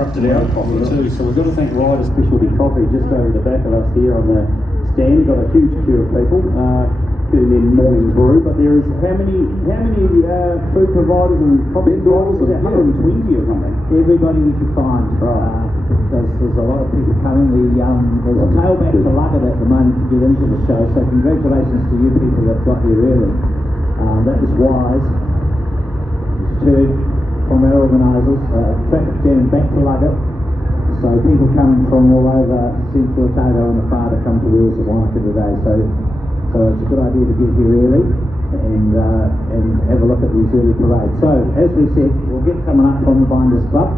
frosted out coffee too. So we've got to thank Ryder Specialty Coffee just over the back of us here on the stand. We've got a huge queue of people getting their morning brew. But there is how many food providers and coffee providers? Is it 120 or something? Everybody we could find, because there's a lot of people coming. There's a tailback to Luggett at the moment to get into the show. So congratulations to you people that got here early. That was wise. It's heard from our organisers. Traffic jam back to Luggett. So people coming from all over Central Otago and the far to come to Wheels at Wanaka today. So it's a good idea to get here early and have a look at these early parades. So as we said, we'll get coming up from the Binders Club.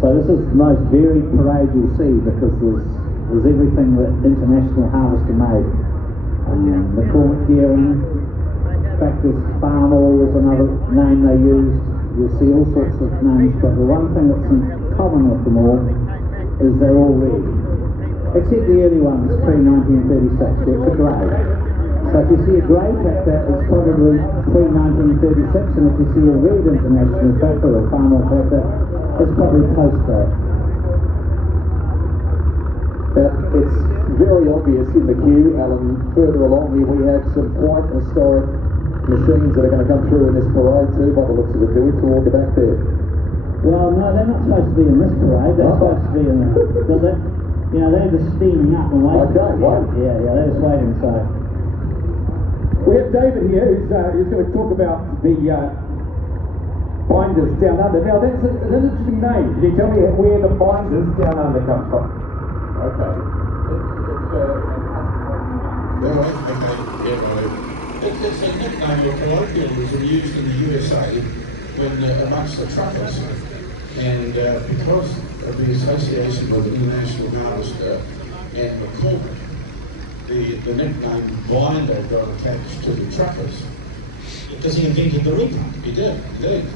So this is the most varied parade you'll see because there's everything that International Harvester made. The corn gearing, Tractors Farm All was another name they used. You'll see all sorts of names, but the one thing that's in common with them all is they're all red. Except the early ones, pre-1936, which are grey. So if you see a grey tractor, it's probably pre-1936, and if you see a red International tractor or Farm All tractor, it's probably post-that. It's very obvious in the queue, Alan. Further along here, we have some quite historic machines that are going to come through in this parade too, by the looks of it, toward the back there. Well, no, they're not supposed to be in this parade. They're supposed to be in the... they're just steaming up and waiting. Okay, right. Yeah, they're just waiting, so... We have David here who's going to talk about the Binders Down Under. Now, that's an interesting name. Can you tell me where the Binders Down Under comes from? Okay. It's a nickname or colloquialism used in the USA when amongst the truckers, and because of the association with the International Harvester and the corporate, the nickname Binder got attached to the truckers. Because he invented the reaper. He did.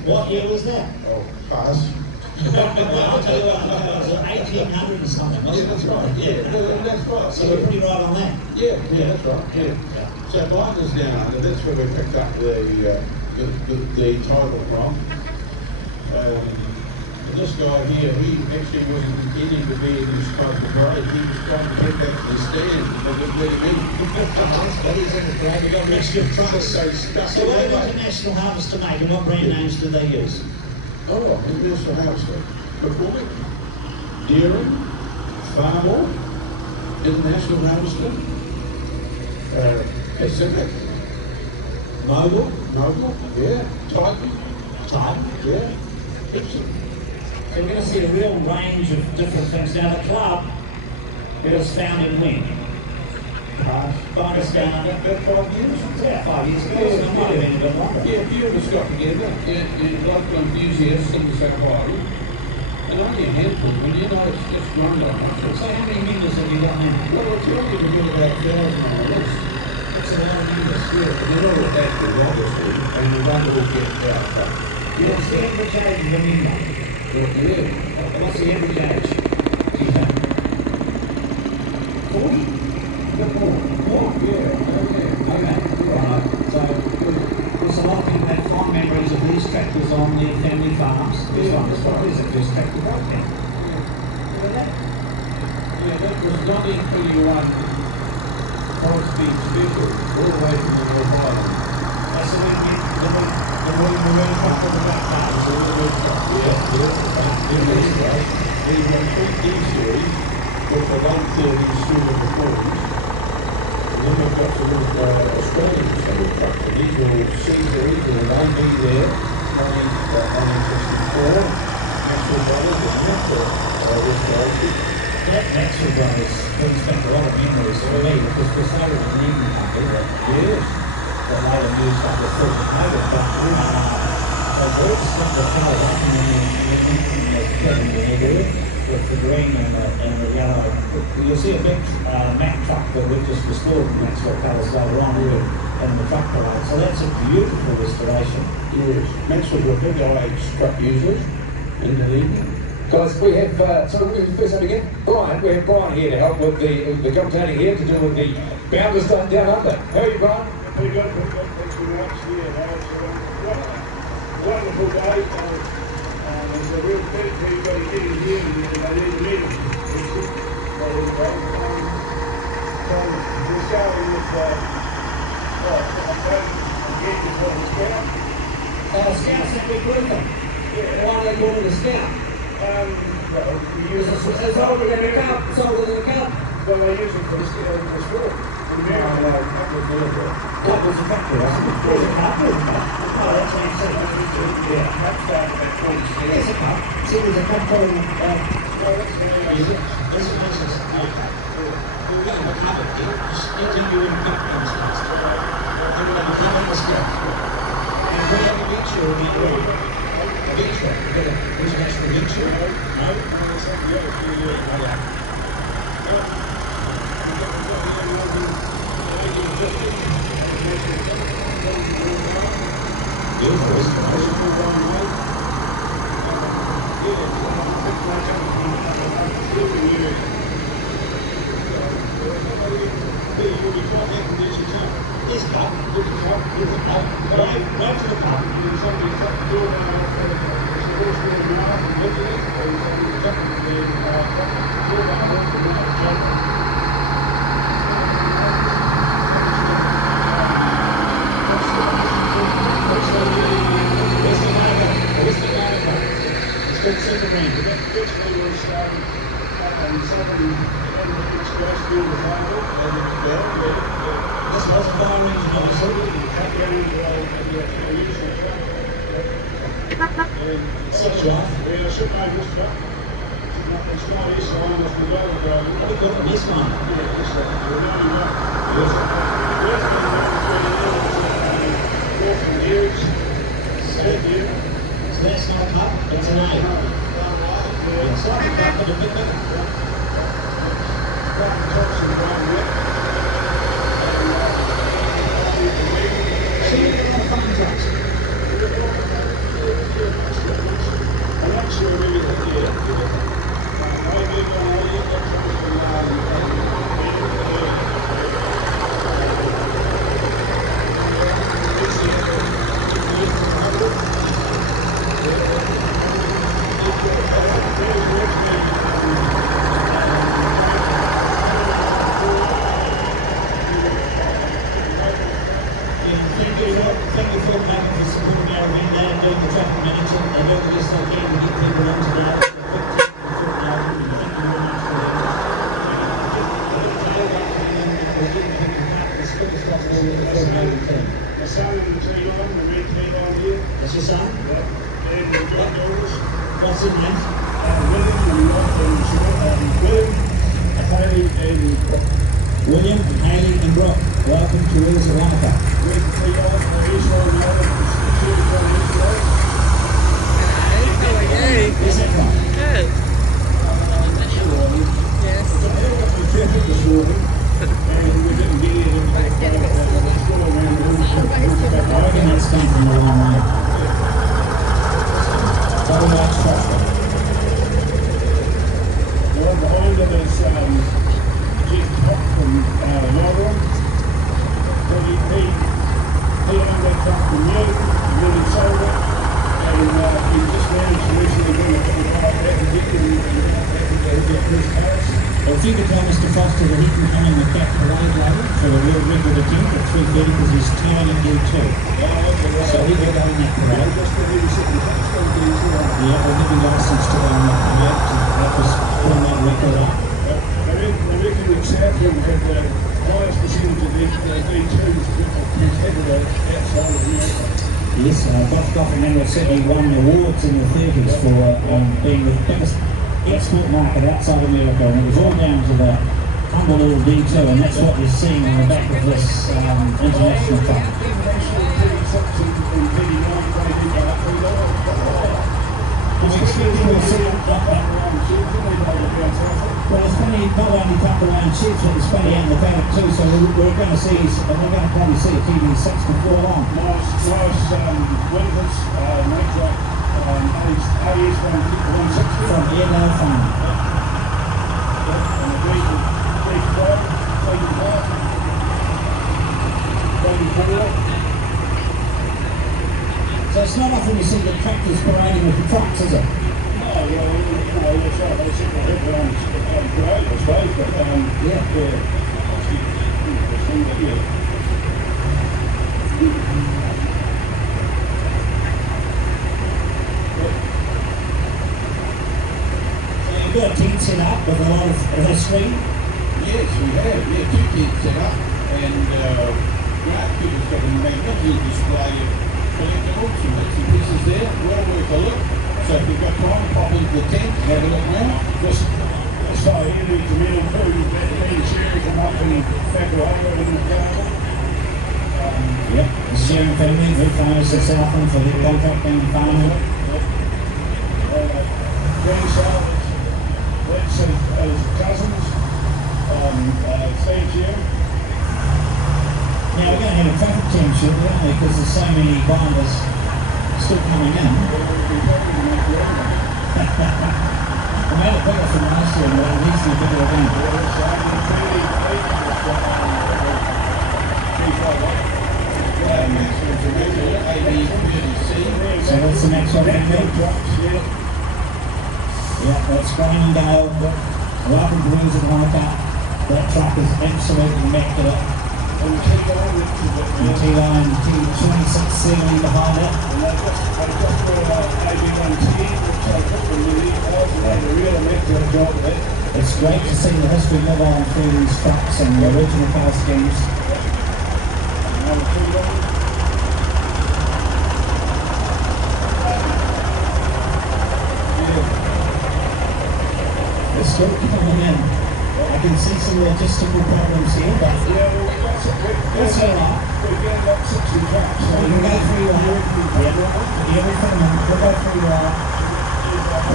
What year was that? Oh, pass. I'll tell you what, it was 1800 and something, wasn't it? That's right. Yeah, that's right. So we're pretty right on that. Yeah, that's right. Yeah. So Binders Down Under, that's where we picked up the title from. And this guy here, he actually wasn't intending to be in this type of parade. He was trying to get back to the stand and just let him in. He's in the parade. We've got a mixture of trucks. So what did International Harvester make and what brand names did they use? Oh, International Harvester. McCormick, Deering, Farmore, International Harvester, Pacific, Mogul, yeah, Titan, yeah, Pepsi. So we're going to see a real range of different things. Now the club, it was founded when? Binders Down Under? About 5 years. Yeah, 5 years ago. So it might have been a bit longer. Yeah, a few of us got together, and local enthusiasts in the party, and only a handful, and it's just grown on us. So how many members have you got now? Well, it's only to do about 1,000 on the list. It's a lot of members. Yeah, and they're not all that good, obviously, and we wonder we'll get out. What's the average age of a member? Yeah. What's the average age? 40? More? Yeah. Okay, right. So, there's a lot of people have fond memories of these tractors on their family farms. This one is what is it? This tractor right now. Yeah, that was 1921 Crosby Special, all the way from the North Island. That's the red truck with the black cars. We have 3 D-series with the 130 Student Performance. And then we've got some Australian style trucks. And these are all C-series with an AB there, 1964. Maxwell Brothers and Maxwell restoration. That Maxwell Brothers brings back a lot of memories for me because we started with an evening company that later moved up to Silver Motor, but I've always stuck the fellow up and then with the green and the yellow. You'll see a big Mack truck that we've just restored in Maxwell colours later on here in the truck parade. So that's a beautiful restoration. Yes, Maxwell were big IH truck users in the evening. Guys, we have, first up again, Brian. We have Brian here to help with the commentating here to do with the Bounders Down Under. How are you, Brian? Pretty good. Thanks very much. Yeah, no, it's a wonderful day. It's a real pity to go Scouts that big with them. Why are they called a scout? It's older than a cup. It's older than a cup. Well, they use it for sport. In America, Cup was a factory, wasn't it? There's a cup. Oh, that's what I'm saying. yeah, that's about 20 There's a cup. See, there's a cup called... This is you're going to have it here. Just get you in cup and stuff. You're going to have it stuff. And we have a beach or a beach road. A beach road. Who's next to the beach road? No? Beautiful, isn't This cup, look at cup, here's a cup. Right to the cup. This was fire range Such a this one. So that's not a cup, it's an A. It's like a cup, but a bit better. See, you've got a lot of fun trucks. I'm not sure maybe Thank you for the back for supporting our win there and doing the traffic management. They work just like to get people on today. my son and the team on, the red team on here. That's your son? And the black daughters. What's his name? William and Rob and William, Haley and Brock. William, Haley and Brock. Welcome to Wheels of Wanaka. Red team on, the east one, the other, the two from the east one. Is that right? Good. Yes. It's a hell of a traffic this morning. And we didn't get in and still around the I reckon that's come from the long way. Double large traffic. The one behind them is Jeff Top from Laurel. He owned that truck from you, really sold it, and he just managed to recently bring it back and get his cars. Well, if you could tell Mr. Foster that he can come in with that parade later for the world record attempt at 3:30 because he's turning at D2. So he can go in that parade. Yeah, we'll give him license to go in that parade to help us put that record up. I reckon that Southfield had the highest percentage of their D2s competitor outside of America. Yes, Bob Goff and Manuel certainly won awards in the 30s for being the biggest export market outside America, and it was all down to the humble little D2, and that's what you're seeing on the back of this international truck. Well, there's plenty, not only tucked around sheds, but there's plenty out in the paddock too, so we're going to see, we're going to probably see a TV6 before long. Nice Winters, Matrix, AS 160. From the Edno Farm. And the Greek Club, Clayton Park, Clayton Park. So it's not often you see the tractors parading with the trucks, is it? Oh, well, that's right. They sit there everyone's great, I suppose, but Yeah. yeah. got a tent set up with a lot of history. Yes, we have. Yeah, 2 tents set up, and People's got a magnificent display of collectibles, some bits and pieces there. Well worth a look. So if you've got time, pop into the tent, have a look now. Just so here is the middle food, the sharing from up in Wakaroa in the garden. Yep, the sharing family, very famous in Southland for their contracting and farming. Grandson, that's his cousins, stage here. Now we're going to have a traffic jam shortly, aren't we? Because there's so many binders still coming in. I made it bigger from last year, but it needs to be bigger again. So that's the next one. Yeah, that's Grindale. Welcome to Wings at Wanaka. That truck is absolutely immaculate. And T-line T2670 behind it. It's great to see the history live on through these trucks and the original car schemes. It's still coming in. I can see some logistical problems here, but that's all right. We can go through everything and we'll go through a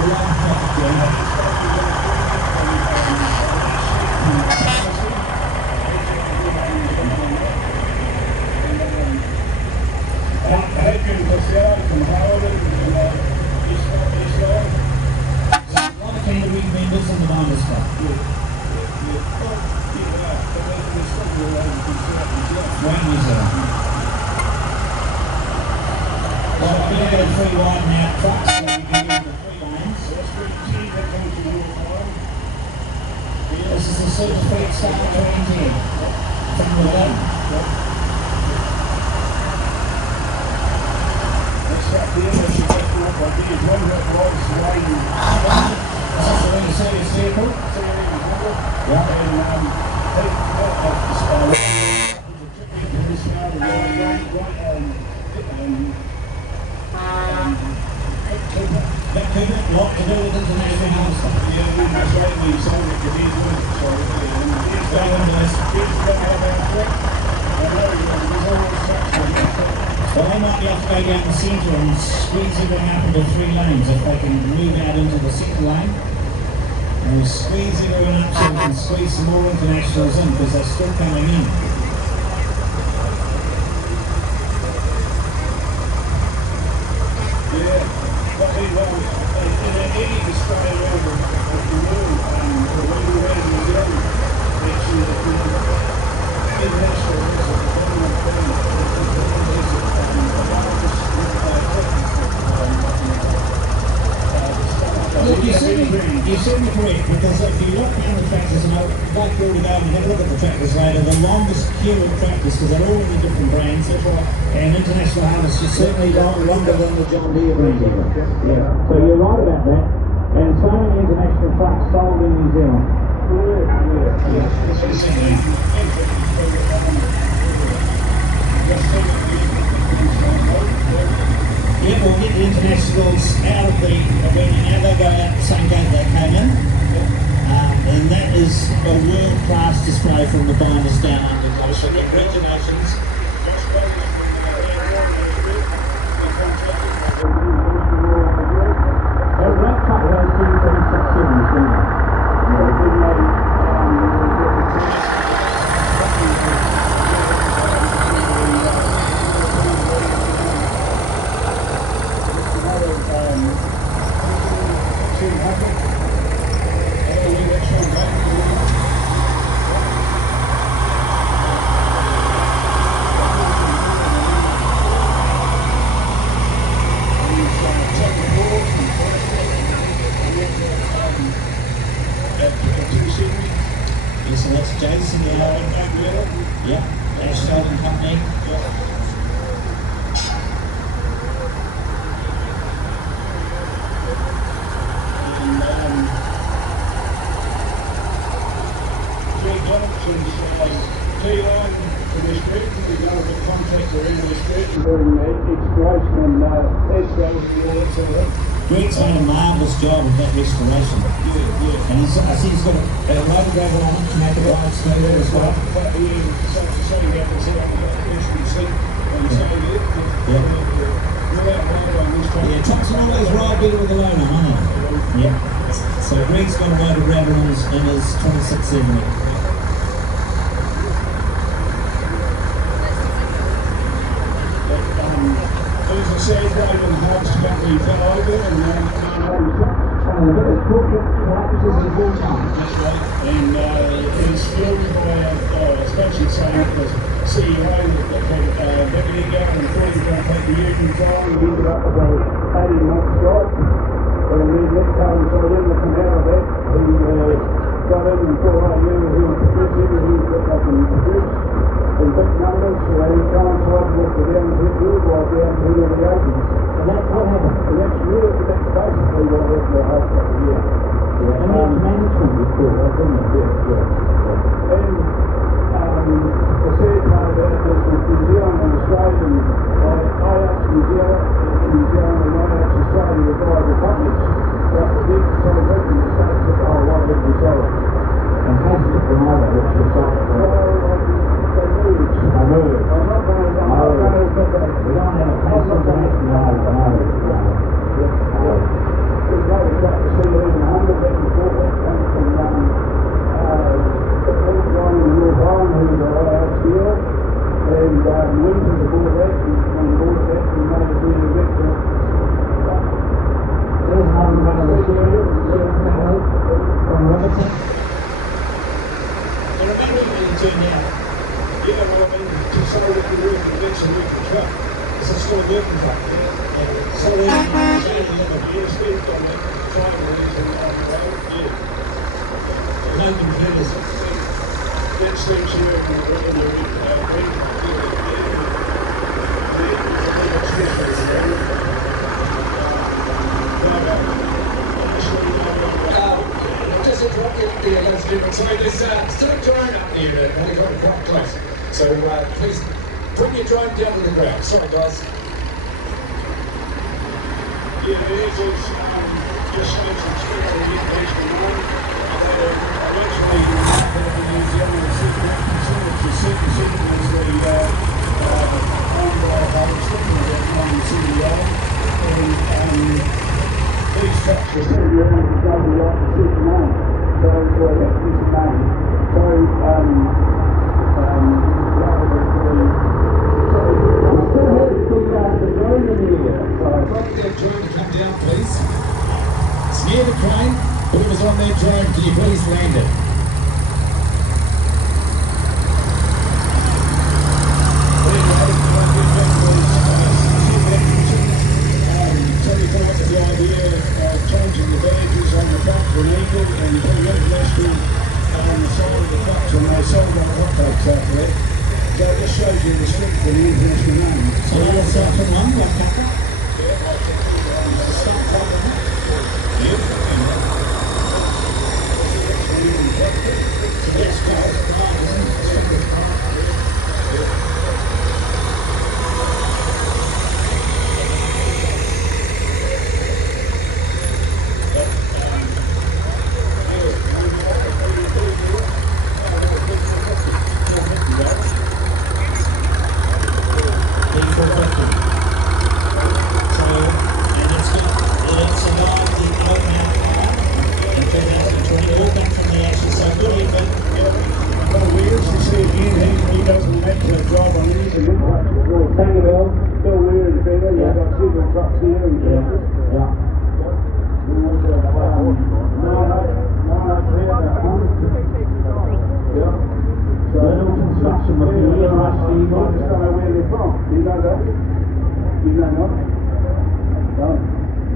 long traffic jam. A lot of Kangaroo members in the Miners Club. Right, New Zealand. Well, we're going to go 3 wide now, trucks, so we can go into 3 lanes. This is the Super Fleet Star 2010 from the left. This is the really serious vehicle. Yeah. That could have a lot to do with international house. Yeah, that's right, we sold it to these ones, so Well, they might be able to go down the centre and squeeze everything up into 3 lanes if they can move out into the centre lane. And we'll squeeze everyone up so we can squeeze some more internationals in because they're still coming in. yeah, but in any display over the moon, the way we read in New Zealand, actually, international is a permanent thing. Look, you're certainly correct, because if you look down the tractors, and I'd like you all to go and have a look at the tractors later, the longest queue of tractors, because they're all in the different brands, and International Harvest is certainly longer than the John Deere brand. Yeah, so you're right about that. And so many international trucks sold in New Zealand. Yeah, we'll get the internationals out of the arena now. They'll go out the same gate they came in. And that is a world-class display from the binders down under. So congratulations. That truck has T2670s, So that's Jason there. Yeah, Ashdod and Company. D-line in this group. We've got a contractor in this group. Doing excavation and excavation. Greg's done a marvellous job of that restoration. Yeah. And I see he's got a load of gravel on it to make it right smoother as well. But yeah, so to say that was out and so Yeah. without load on this truck. Yeah, trucks will always ride better with a load on, aren't they? Yeah. So Greg's got a load of gravel in his 2670. As I said, Raven Hubs company fell over and One of the biggest corporate collapses of all time. that's right. And it's fueled by especially saying the CEO that had deputy governor and Ford going to take the union on. We ended up with a 18-month strike. And then Nick Cullen sort of didn't come out of that. He got in and thought, oh, yeah, he was producing and he was what they can produce in big numbers. So they coincided with the downhill, right downhill of the agents. So that's what happened. And that's basically what happened the last couple of years. And that's management before, wasn't it? Yeah. And the sad part about this is New Zealand and Australia, and IAX New Zealand and IAX Australia are rival companies. But they've decided that the States took a whole lot of it themselves. And Hayes took them over, which was like, They moved. I moved. I'm not going to admit that. We don't have a case information, no. We've got to track the C1100 back and forth. That comes from John in North Island, who was a IAX dealer. And Winters aboard that, and aboard that, we made it really vector. There's another one of the from Riverton. And I mean, we can turn out. You know what I mean? To say that you're working against a working truck. It's still a working truck. So then, saying that the BSB got that time to leave on the road, yeah. No computers. That seems here in the Just interrupt you up here, ladies and gentlemen. So there's still a drone up here that only got quite close. So please bring your drone down to the ground. Sorry, guys. Yeah, this is just showing some strength on the international one. Eventually, the New Zealand which is second as the owned by Harrison, the CEO. And these trucks are Still the owners of Double Yacht and Superman. So, well, that's his name. So, the drone in the air. Get that drone to come down, please. It's near the crane. Whoever's on that drone, can you please land it? The idea of changing the badges on the truck to an eagle and putting international on the side of the trucks, and they sell them on hot dogs after that. So it just shows you the strength of the international name. So another Southern one, Wanaka.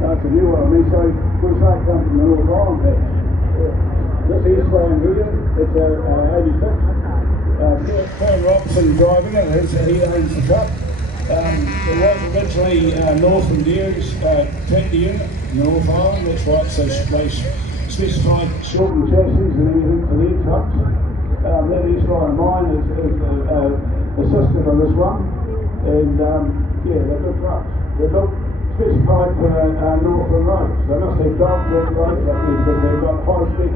That's a new one. I mean, so which I come from the North Island patch. This is from here. It's a 86. Paul Robson driving it. He owns the truck. It was originally Northern Dairies tractor unit, North Island. That's right. So they specified Shortened chassis and everything for their trucks. That is one of mine is the sister of this one, and yeah, they're good trucks. They're built specified for Northern roads. They must have dog track roads up there because they've got high speed.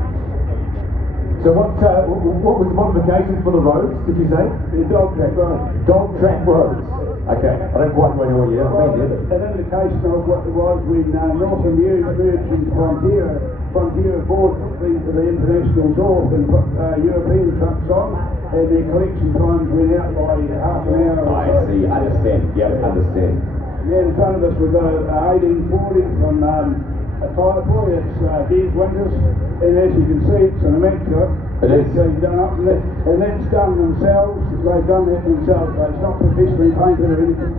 So what was the modification for the roads, did you say? The dog track roads. Dog track roads. Okay, I don't quite know what you mean, did it? An indication of what it was when Northern News merged into Frontier Board into the international North and put European trucks on, and their collection times went out by half an hour. I see, understand, yep, understand. Then in front of us we've got a 1840 from a tyre boy. It's Des Winters, and as you can see, it's an immaculate. It is. It's done up, and that's done themselves. They've done that themselves. It's not professionally painted or anything.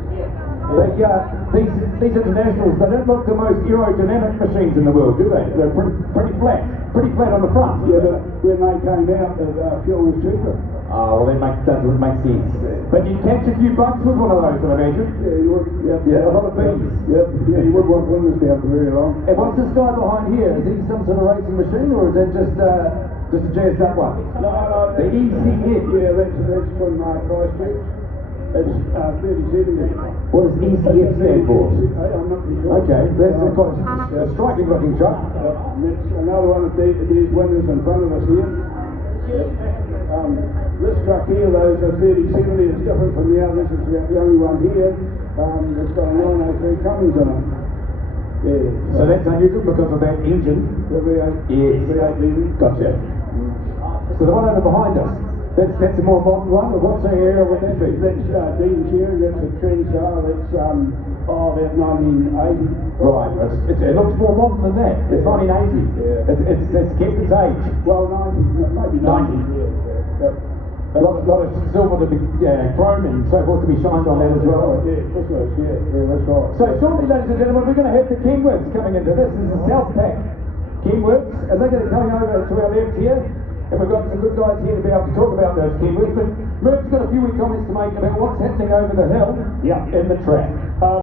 These internationals, they don't look the most aerodynamic machines in the world, do they? They're pretty flat on the front. Yeah, but when they came out, the fuel was cheaper. Well, that makes sense. But you catch a few bucks with one of those, I imagine. Yeah, you would. Yep. Yeah, a lot of bees. Yep. Yeah, you would want windows down for very long. And what's this guy behind here? Is he some sort of racing machine, or is that just a jazzed up one? No. The ECF. Yeah, that's from Christchurch. It's 3070. What does ECF stand for? I'm not too sure. Okay, that's quite a striking looking truck. And that's another one of these windows in front of us here. This truck here, though, is a 3070. It's different from the others. It's the only one here. It's got a 903 Cummins on it. Yeah. So that's unusual because of that engine. The V8. Yes. V8 engine. Gotcha. So the one over behind us, that's a more modern one, or what's the area would that be? That's Dean Shearer, that's a Trenstar, that's about 1980. Right, it looks more modern than that. It's 1980. Yeah. It's kept its age. Well, 90, maybe 90. 90. Yeah. A lot of silver to be, chrome and so forth to be shined on that as well. Yeah, this was, yeah, that's right. So shortly, ladies and gentlemen, we're going to have the Kenworths coming into this. This is the South Pack Kenworths, and they're going to be coming over to our left here. And we've got some good guys here to be able to talk about those Kenworths. But Merv's got a few comments to make about what's happening over the hill in the track.